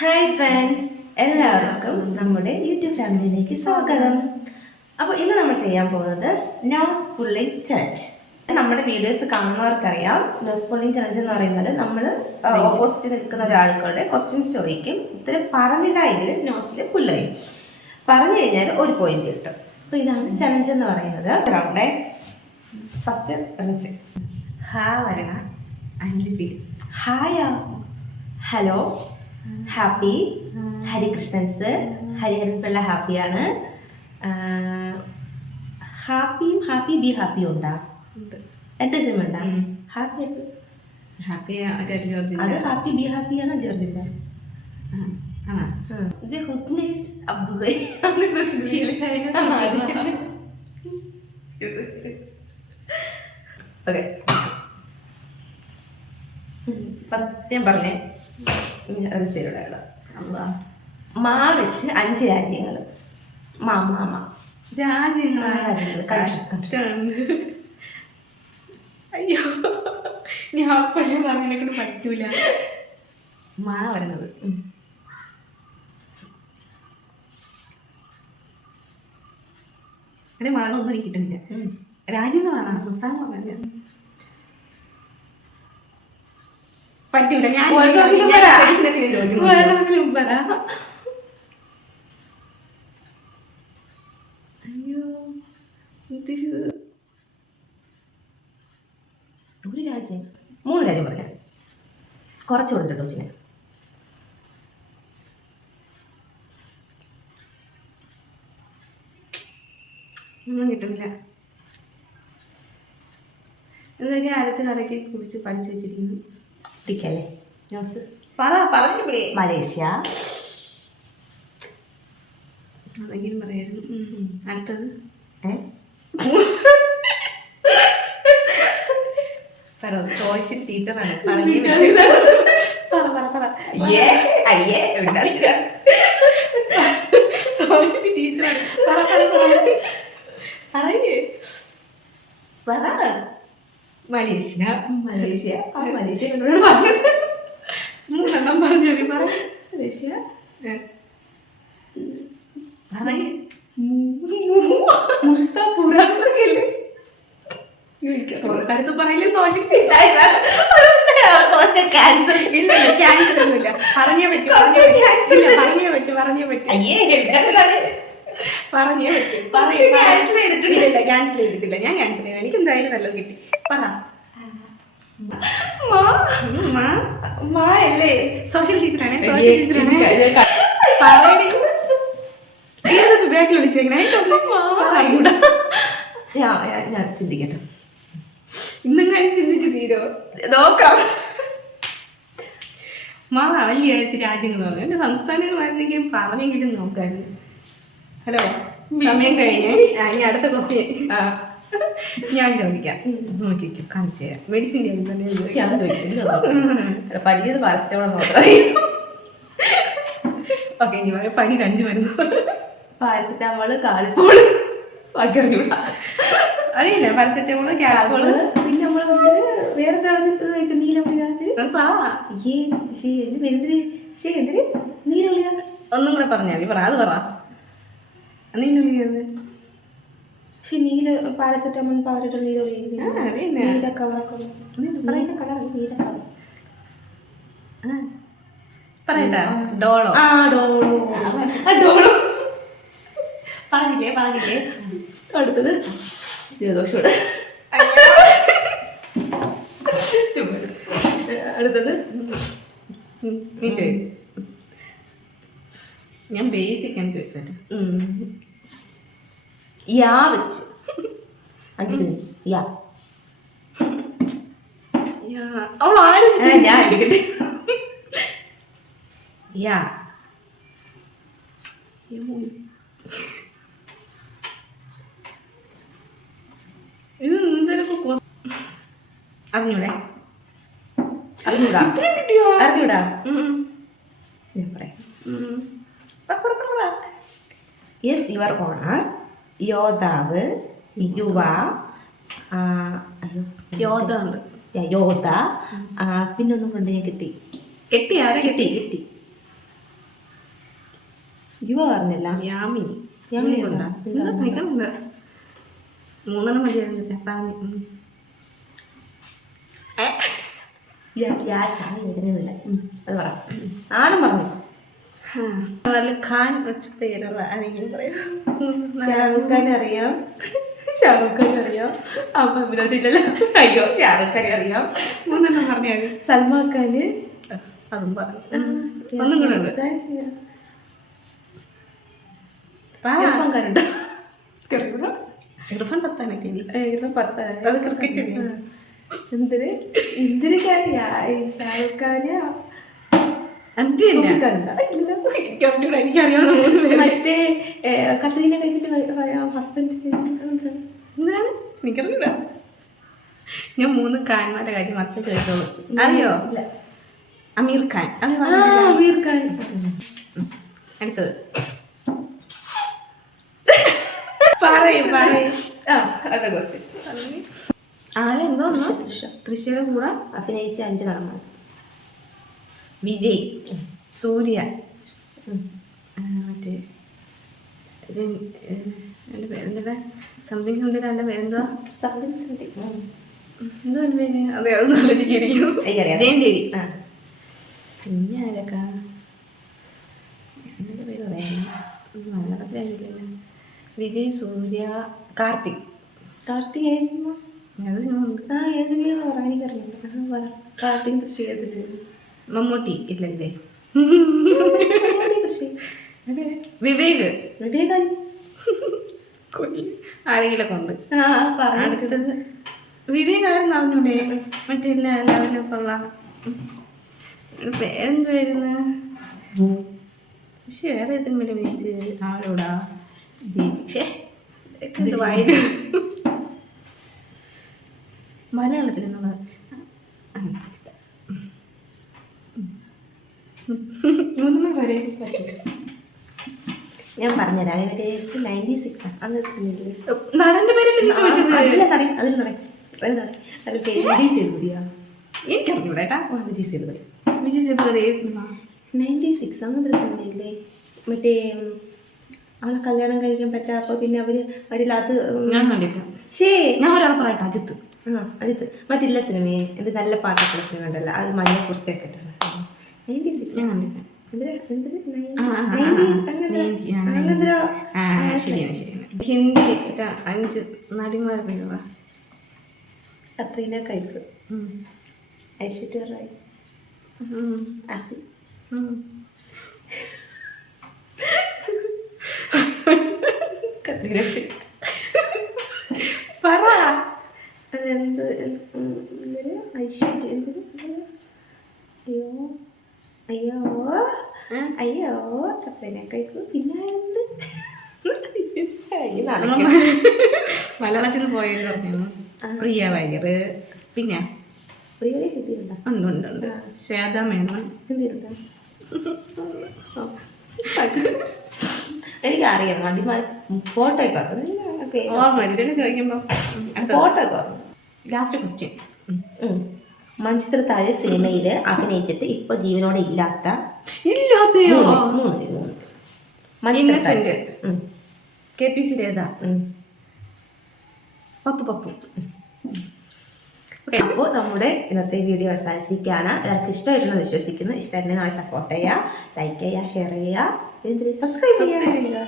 Hi friends, എല്ലാവർക്കും നമ്മുടെ YouTube ഫാമിലിയിലേക്ക് സ്വാഗതം. അപ്പോൾ ഇന്ന് നമ്മൾ ചെയ്യാൻ പോകുന്നത് നോസ് പുള്ളിംഗ് ചലഞ്ച്. നമ്മുടെ വീഡിയോസ് കാണുന്നവർക്കറിയാം, നോസ് പുള്ളിംഗ് ചലഞ്ച് എന്ന് പറയുന്നത് നമ്മൾ ഓപ്പോസിറ്റ് നിൽക്കുന്ന ഒരാൾക്കുടെ ക്വസ്റ്റ്യൻസ് ചോദിക്കും. ഇത്തിരി പറഞ്ഞില്ല എങ്കിൽ നോസിൽ പുല്ലയും, പറഞ്ഞു കഴിഞ്ഞാൽ ഒരു പോയിന്റ് കിട്ടും. അപ്പോൾ ഇതാണ് ചലഞ്ച് എന്ന് പറയുന്നത്. റൗണ്ടേ ഫസ്റ്റ് റിൻസി. ഹാ വരണ 5 പേര്. Hi, hello, happy, Harikrishnans, Hariharan Pillai ഹാപ്പിയാണ്. ഹാപ്പി ബി ഹാപ്പി ഉണ്ടാ രണ്ട് വേണ്ട. ഹാപ്പി ഹാപ്പി അത് ഹാപ്പി ബി ഹാപ്പിയാണ് ജോർജിന്റെ. ഇത് ഹുസ്നൈസ് അബ്ദുള്ള. ഓക്കെ, ഫസ്റ്റ് ഞാൻ പറഞ്ഞേ റൻസിയുടെ മാ വെച്ച് 5 രാജ്യങ്ങൾ. അയ്യോ, ഞാൻ അപ്പോഴേ പറഞ്ഞതിനെ കൊണ്ട് പറ്റൂല. മാ വരണത് എന്റെ മാളൊന്നും എനിക്ക് കിട്ടുന്നില്ല. രാജ്യങ്ങളാണ്, സംസ്ഥാനം പറഞ്ഞില്ല. പറ്റൂല. ഞാൻ അയ്യോ, ഒരു രാജ്യം 3 രാജ്യം പറഞ്ഞ കുറച്ച് കൊടുത്തിട്ടോ ചിനെ. ഒന്നും കിട്ടുന്നില്ല. എന്തൊക്കെ അരച്ച് കലക്കി കുടിച്ച് പഠിച്ചു വെച്ചിരിക്കുന്നു. ടിക്കല്ലേ ന്യൂസ് പറഞ്ഞു. മലേഷ്യ. അതെങ്കിലും പറയായിരുന്നു. അടുത്തത് സോഷ്യൽ ടീച്ചറാണ്. സോഷ്യൽ ടീച്ചറാണ്. മലേഷ്യ. മലേഷ്യ എന്നോട് പറഞ്ഞത് 3 പറഞ്ഞു. മലേഷ്യ അടുത്ത് പറയില്ലേ സോഷ്യൽ ടീച്ചർ. ക്യാൻസൽ ഒന്നുമില്ല. പറഞ്ഞേ പറ്റൂ. ക്യാൻസൽ ചെയ്തിട്ടില്ല. ഞാൻ ക്യാൻസൽ ചെയ്യാം. എനിക്ക് എന്തായാലും നല്ലത് കിട്ടി. പറ. സോഷ്യൽ ടീച്ചറാണ്. ബാക്കിൽ വിളിച്ചേക്കണേ. ഞാൻ ചിന്തിക്കട്ടെ. ഇന്നും കഴിഞ്ഞ് ചിന്തിച്ച് തീരോ നോക്കാം. വലിയ രാജ്യങ്ങളാണ്. എൻ്റെ സംസ്ഥാനങ്ങളായിരുന്നെങ്കിലും പറഞ്ഞെങ്കിലും നോക്കായിരുന്നു. ഹലോ, സമയം കഴിഞ്ഞേ. ഇനി അടുത്ത ക്വസ്റ്റ്യൻ ഞാൻ ചോദിക്കാം. നോക്കിക്കും, കാണിച്ചു തരാം. മെഡിസിൻ ഞാൻ ചോദിക്കുന്നത് പനിയത് പാരസെറ്റമോൾ മാത്രമേ. ഓക്കെ, ഇനി പനി 5 മരുന്ന്. പാരസെറ്റമോള്, കാളിപ്പോള്, അറിയില്ല. പാരസെറ്റമോള്, കാൽപോള്, പിന്നെ നമ്മള് വേറെ നീലവിളിക. ഒന്നും കൂടെ പറഞ്ഞാൽ മതി. അത് പറ. നീലവിളിയത് നീല പാരസെറ്റമോൾ പവറിട്ട് നീല കവറൊക്കെ പറയുന്ന കളർ നീല കവർ പറയട്ടാ. ഡോളോ. ഡോളോ പറഞ്ഞില്ലേ. അടുത്തത് ജലദോഷം. അടുത്തത് നീ ചോദിക്കും. ഞാൻ ബേസിക് ആണ് ചോദിച്ചിട്ട്. യാ വെച്ച് 5 യാ. യാ. ഇത് എന്തൊക്കെ അറിഞ്ഞൂടാ. ഞാൻ പറയാം. Yes, your honour. യോദ്ധാവ്, യുവ, യോദ്ധ ഉണ്ട്. യോദ്ധ. പിന്നെ ഒന്നും കൊണ്ട് ഞാൻ കിട്ടി. കിട്ടി. യുവ പറഞ്ഞല്ല. യാമിനി. യാമിനി ഉണ്ടോ? ഇല്ല. എന്താ നിൽക്കുന്നുണ്ട്? 3 മതിയായിരുന്നില്ല. പറഞ്ഞു. എഴുതുന്നില്ല. അത് പറ. ആരും പറഞ്ഞു. നല്ല ഖാൻ വെച്ച പേരുള്ള ആരെങ്കിലും പറയാം. ഷാറൂഖ് ഖാൻ അറിയാം. ഷാറൂഖ് ഖാൻ അറിയാം. വിനോദില്ലല്ലോ. അയ്യോ, ഷാറൂഖ് ഖാൻ അറിയാം. 3 പറഞ്ഞാൽ സൽമാൻ ഖാന്. അതും പറഞ്ഞു. ഒന്നും കൂടെ ഉണ്ട്. ഇർഫാൻ ഖാനുണ്ടോ? ഇർഫാൻ 10 ഇനി. ഇർഫാൻ 10. അത് ക്രിക്കറ്റ് അല്ലേ? എന്തിന് ഷാറൂഖ് ഖാന്. എനിക്കറിയാവുന്ന 3 പേര്. മറ്റേ കത്രീന കൈഫിന്റെ ഹസ്ബൻഡ് എന്താണ് എനിക്കറിയില്ല. ഞാൻ 3 ഖാൻമാരുടെ കാര്യം മാത്രമേ ചോദിക്കുള്ളൂ. അറിയോ? അമീർ ഖാൻ. അമീർ ഖാൻ. അടുത്തത് പറയും. അതാ ക്വസ്റ്റ്യൻ. ആരെന്തോ തൃശ്ശൂരുടെ കൂടെ അഭിനയിച്ച 5 നടന്മാർ. വിജയ്, സൂര്യ, മറ്റേ എൻ്റെ പേരെന്താ സംതിങ് എൻ്റെ പേരെന്തുവാ? എന്തോ എൻ്റെ പേര്? അതെ, അത് ആലോചിക്കായിരിക്കും. ജയൻ ദേവി. പിന്നെ ആരൊക്കെ? എൻ്റെ പേര് പറയാം. മലയാളത്തിലായില്ലല്ലോ. വിജയ്, സൂര്യ, കാർത്തിക്. കാർത്തിക് ഏത് സിനിമ? ഏത് സിനിമ ഉണ്ട്? ഏത് സിനിമ പറ, എനിക്കറിയാം. കാർത്തിക് തൃശ്ശി ഏത് സിനിമ? മമ്മൂട്ടി ഇല്ലല്ലേ? തൃശ്ശി. വിവേക്. വിവേകായി ആരെങ്കിലൊക്കെ ഉണ്ട്. അടുത്തത് വിവേക് ആരെന്ന് അറിഞ്ഞൂടെ? മറ്റേ ലെവലൊക്കെ ഉള്ള പേരെന്തുവായിരുന്നു? പക്ഷെ വേറെ സിനിമയിൽ വിളിച്ച് ആരോടാ? മലയാളത്തിൽ നിന്നുള്ള ഞാൻ പറഞ്ഞുതരാം. ഇവര് 96 അന്ന് സിനിമയില്ലേ നടന്റെ പേരല്ലേ ചോദിച്ചത്? എനിക്കറിഞ്ഞൂടേട്ടാ. വിജയ് സേതുപതി. വിജയ് സേതുപതി ഏത് സിനിമ? 96 അങ്ങനത്തെ സിനിമയില്ലേ? മറ്റേ അവളെ കല്യാണം കഴിക്കാൻ പറ്റാ, പിന്നെ അവരിൽ അത് ഞാൻ കണ്ടില്ല. ഞാൻ ഒരാളെ പറയട്ടെ, അജിത്ത്. അജിത്ത്. മറ്റില്ല സിനിമയെ എന്ത് നല്ല പാട്ടൊക്കെ സിനിമ ഉണ്ടല്ലോ, അത് മഞ്ഞ കുർത്തയൊക്കെ ഇട്ടാണ്. 96 ഞാൻ കണ്ടില്ല. ശരിയാണ്. ഹിന്ദി 5 നടിമാരുടെ പേരുള്ള കത്രീന കൈഫ്, ഐശ്വര്യ റായ്, ആസി. പറ. അതെന്ത് ഐശ്വര്യ അയ്യോ കത്രീന കൈഫ്. പിന്നെ മലയാളത്തിൽ നിന്ന് പോയെന്ന് പറഞ്ഞു. പ്രിയ വാര്യർ. പിന്നെ ഉണ്ട്. ശ്വേത മേനോൻ. എനിക്കറിയാം വണ്ടിമാർ ഫോട്ടോ ഒക്കെ ചോദിക്കുമ്പോ ഫോട്ടോ ഒക്കെ പറഞ്ഞു. Last question. മണിച്ചിത്ര താഴെ സിനിമയിൽ അഭിനയിച്ചിട്ട് ഇപ്പൊ ജീവനോടെ ഇല്ലാത്ത ഇന്നസെന്റ്, KPC രേത, പപ്പു. അപ്പോൾ നമ്മുടെ ഇന്നത്തെ വീഡിയോ അവസാനിച്ചിരിക്കുകയാണ്. എല്ലാവർക്കും ഇഷ്ടമായിട്ടുണ്ടെന്ന് വിശ്വസിക്കുന്നു. ഇഷ്ടമായിട്ടുണ്ടെങ്കിൽ നമ്മളെ സപ്പോർട്ട് ചെയ്യുക, ലൈക്ക് ചെയ്യുക, ഷെയർ ചെയ്യുക, സബ്സ്ക്രൈബ് ചെയ്യുക.